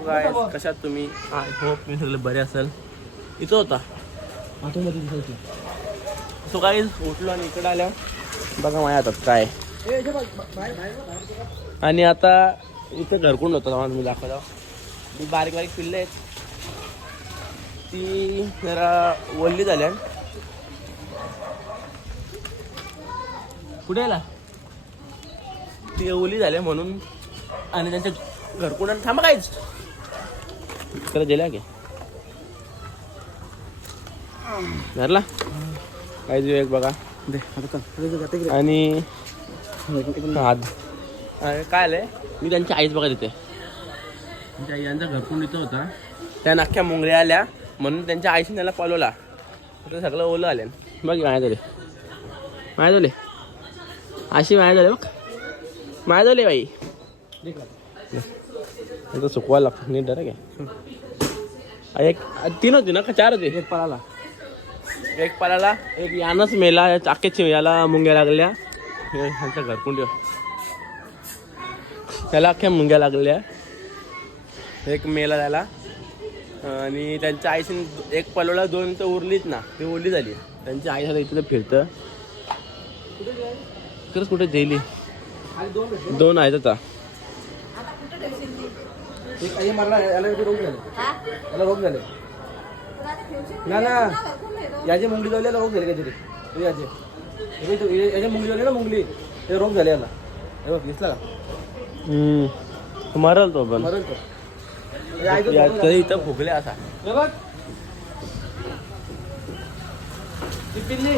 WhatsApp काय कशात तुम्ही? आय होप मी सगळे बरे असेल. इथं होता. आतमध्ये दिसायचं सो काही उठलो आणि इकडे आल्या. बघा माझ्या हातात काय. आणि आता इथं घरकुंड होतं तेव्हा तुम्ही दाखवता. ती बारीक बारीक पिल्ले आहेत. ती जरा वल्ली झाल्या कुठे आला ती ओली झाल्या म्हणून. आणि त्यांच्या घरकुंड थांबा काहीच इकडे दिल्या की धरला? काहीच एक बघा. दे आता आणि हात. अरे काय आलंय? मी त्यांची आईच त्यांच्या आई यांचा घरकुंड इथं होता. त्या नख्या मुंगऱ्या आल्या म्हणून त्यांच्या आईशी त्याला पळवला तर सगळं ओलं आले. बघ माया झाले माया झाले अशी माया झाले बघ. माया झाले बाई. सुकवायला लागतं. नीट डर काय एक तीन होती ना का चार होती एक पळाला. एक पालाला एक यानच मेला या चाकेची याला मुंग्या लागल्या. ह्यांच्या घरकुंड. त्याला अख्ख्या मुंग्या लागल्या. एक मेला त्याला आणि त्यांच्या आईशी एक पलवला दोन तर उरलीच ना. ती उरली झाली. त्यांची आई इथं फिरतं. इकडेच कुठे गेली. दोन आहेत आता. एक आई मारला याला रोग झाले? याला रोग झाले. ना ना याचे मुंगली लावली याला रोग झाले काहीतरी. याचे. याचे मुंगली लावली ना मुंगली. ते रोग झाले याला. हे बघ दिसला का? हम्म. मरल तो पण. मरेल तो. इथं फुगले असा हे बघ. ती पिल्ली.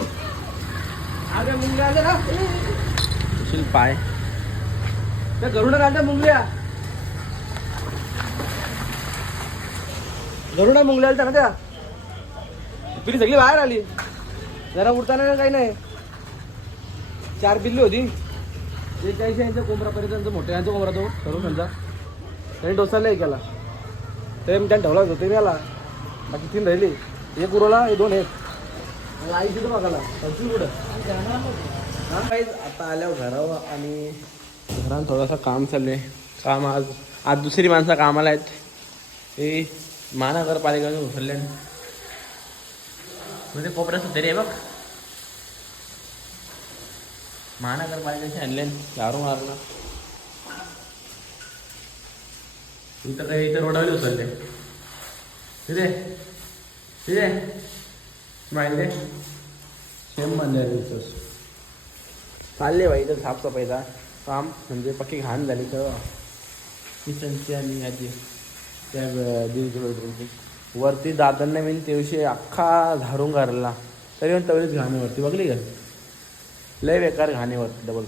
अरे मुंगल्या ना. उशील पाय. त्या गरुडा काढल्या मुंगल्या गरुडा मुंगल्या आल्या ना त्या. पिली सगळी बाहेर आली. जरा उडताना काही नाही. चार पिल्ली होती. एक काही यांचा कोंबरापर्यंत त्यांचा मोठ्या यांचा कोंबरा तो करून त्यांचा त्यांनी डोसाला एक गेला ते मी त्याने ठेवला होतो. ते मी आला. बाकी तीन राहिली. एक उरवला हे दोन आहेत. आई तिथं बघायला. पंचवीस कुठं? हां? काहीच आता आल्यावर घरावर आणि घरात थोडंसं काम चाललंय. काम आज आज दुसरी माणसं कामाला आहेत. हे महानगरपालिकेने उचलले म्हणजे कोपऱ्याचं तरी आहे बघ. महानगरपालिकेचे आणले. दारू मारणं. इथं काही इथं रोडावली उचलले. तिथे तिथे माहिती सेम बांधायला इथंच चालले बाई इथं साफसफाईचा काम. म्हणजे पक्की घाण झाली तर. किचनची आणि ह्याची त्या बेडरूमची वरती दादांना मी त्या दिवशी अख्खा झाडून काढला तरी पण घाण वरती बघली का? लय बेकार घाणे वरती डबल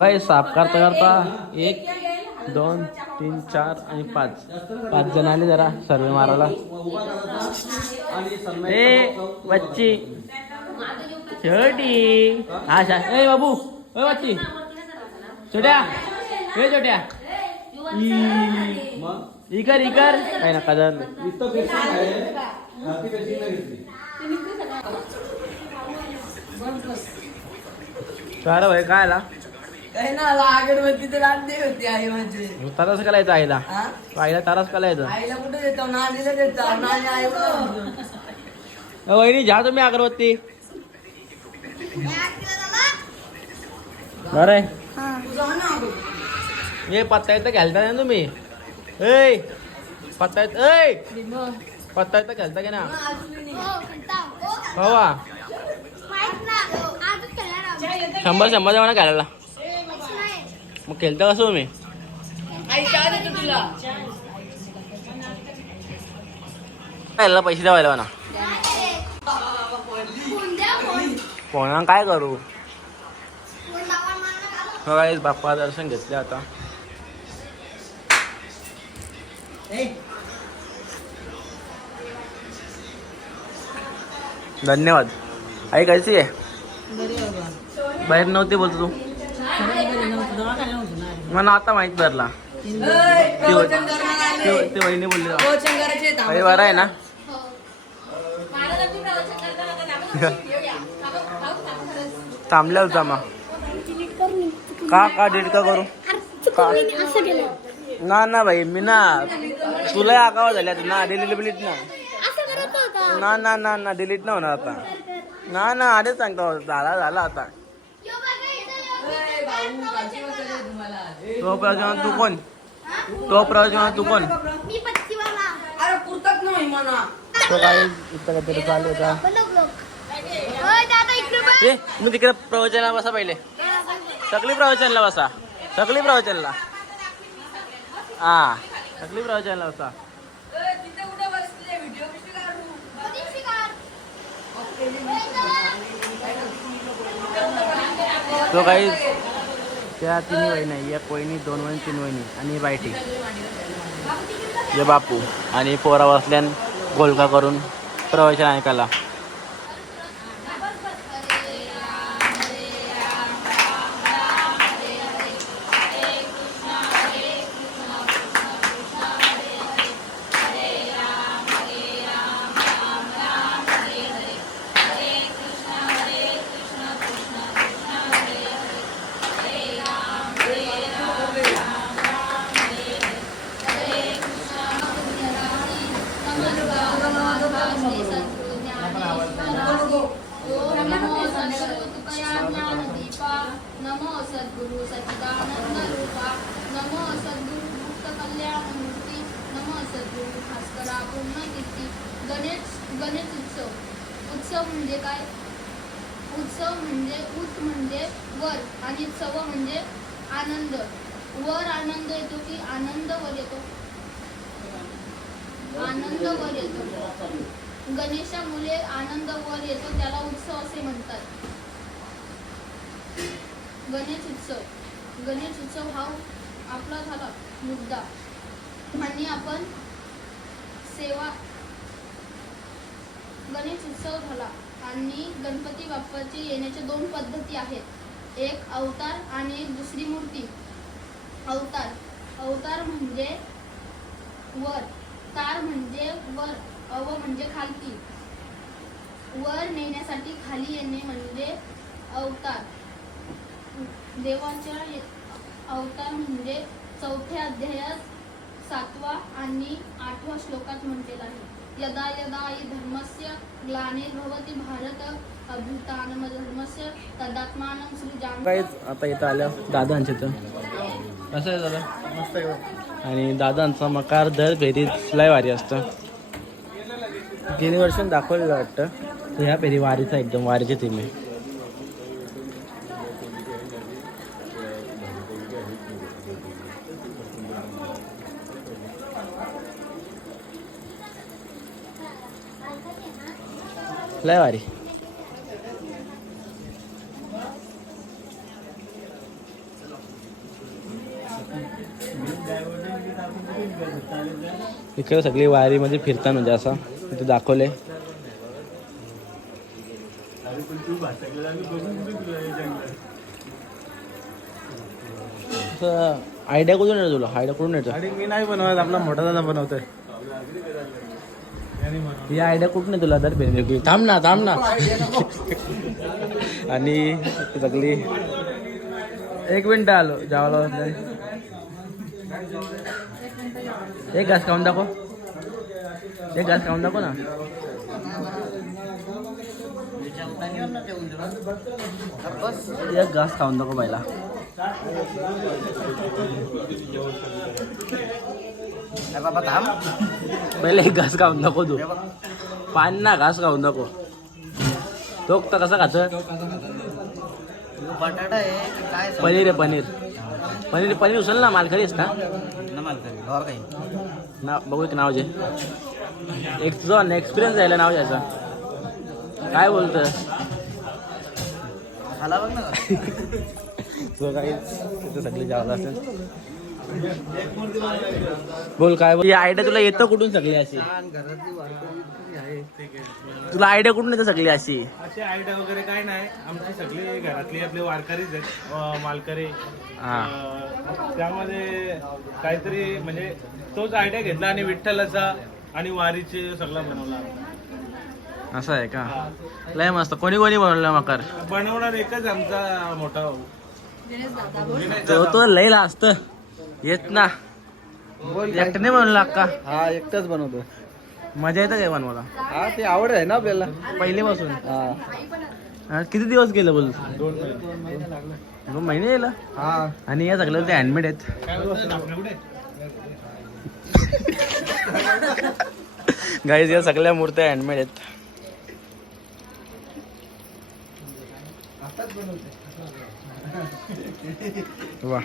काय साफ करता करता एक दोन तीन चार आणि पाच. पाच जण आले जरा सर्वे मारायला. ए बच्ची. छोटी. हा शा ए बाबू. ए बच्ची. छोट्या. ए छोट्या. ई. इकर इकर. काय ना कदर काय रे भाई काय आला? काही ना अगरबत्ती तर आणली होती आई म्हणजे ताराच करायचं आईला? हा? आईला ताराच करायचं आईला कुठे देतो? नानीला देतो? नानी आई वहिनी घ्या तुम्ही अगरबत्ती. बरं ये पत्ता येतं घालता ना तुम्ही? ऐ पत्ता येत ऐ पत्ता येतं घालता का ना हवा शंभर शंभर म्हणा घालायला मग खेळता कसं तुला याला पैसे द्यावायला म्हणा फोन काय करू बाप्पा दर्शन घेतले आता धन्यवाद. आई कशी आहे? बाहेर नव्हती बोलतो तू. मला आता माहीत भरला ते वहिनी बोलली अरे बरं आहे ना? थांबल्या होता मग. का का डेट का करू? का ना ना भाई मी ना तुला आगावा झाल्या ना डिलीट बिलीट ना. ना ना ना ना डिलीट ना होणार आता. ना ना आधीच सांगतो. झाला झाला आता. तो प्रवचन तू कोण? तो प्रवचन तू कोण? तो काय चालू होता. ए तिकडे प्रवचनाला बसा पहिले. सगळी प्रवचनला बसा. सगळी प्रवचनला. हा. कशी काढू. कधी शिकार? तो काही त्या तिन्ही वहिनी आहे एक वहिनी दोन वहिनी तीन वहिनी. आणि बायटी. जे बापू. आणि पोरा बसल्यान गोलका करून प्रवचन ऐकायला. गणेश उत्सव. उत्सव म्हणजे काय? उत्सव म्हणजे उत म्हणजे वर आणि चव म्हणजे आनंद. वर आनंद येतो की आनंद वर येतो? आनंद वर येतो. गणेशामुळे आनंद वर येतो त्याला उत्सव असे म्हणतात. गणेश उत्सव. गणेश उत्सव हा आपला झाला मुद्दा. आणि आपण सेवा गणेश उत्सव झाला आणि गणपती बाप्पाची येण्याच्या दोन पद्धती आहेत. एक अवतार आणि एक दुसरी मूर्ती. अवतार. अवतार म्हणजे वर. तार म्हणजे वर. अव म्हणजे खालती. वर नेण्यासाठी खाली येणे म्हणजे अवतार. देवाच्या अवतार म्हणजे चौथ्या अध्यायात सातवा आणि आठवा श्लोकात म्हटलेला आहे. यदा यदा हि धर्मस्य काहीच आता इथं आलं दादांच्या इथं. कसं आहे दादा? आणि दादांचा मकार दर फेरीत लय वारी असतं. गेली वर्षी दाखवलेलं वाटतं. ह्या फेरी वारीचा एकदम वारीची थीम आहे. लय वारी इकडे सगळी वारीमध्ये फिरता म्हणजे असं इथे दाखवले. आयडिया कुठून येतो तुला? आयडिया कुठून येतो? मी नाही बनवत आपला मोठा दादा बनवतोय. ही आयडिया कुठून आहे तुला तर भेटली थांब ना थांब ना. आणि सगळी एक मिनिट आलो बसलोय. एक घास खाऊन दाखव. एक घास खाऊन दाखव ना. एक घास खाऊन दाखव पहिला पहिले एक घास खाऊन नको तू. पान ना घास खाऊन नको. तो तर कसा खात बटाटा आहे की काय पनीर आहे पनीर. पनीर पनीर उचल ना मालकरीच ना? काही. ना बघू एक नाव जे. एक तुझं एक्सपिरियन्स आहे नाव त्याचा काय बोलतोय? खाला बघ ना. तुझं काही तिथं सगळी जावं असेल. बोल काय बोल? आयडिया तुला येतं कुठून सगळी अशी? घरातली वारकरी आहे तुला आयडिया कुठून येतं सगळी अशी? अशी आयडिया वगैरे काय नाही. आमची सगळी घरातली आपले वारकरीच आहेत. मालकरी. हा. त्यामध्ये काहीतरी म्हणजे तोच आयडिया घेतला आणि विठ्ठलाचा आणि वारीचे सगळा बनवला. असं आहे का? लय मस्त. कोणी कोणी बनवलं मकर? बनवणार एकच आमचा मोठा भाऊ. तो लय असत. येत ना. एकटं नाही बनवलं अक्का? हा एकटाच बनवतो मजा येतं काय बनवायला? हा ते आवड आहे ना आपल्याला. पहिलेपासून? हा. किती दिवस गेले बोल दोन महिने. गेलं हा. आणि या सगळं ते हँडमेड आहेत. गाईज या सगळ्या मूर्त्या हँडमेड आहेत. વાહ.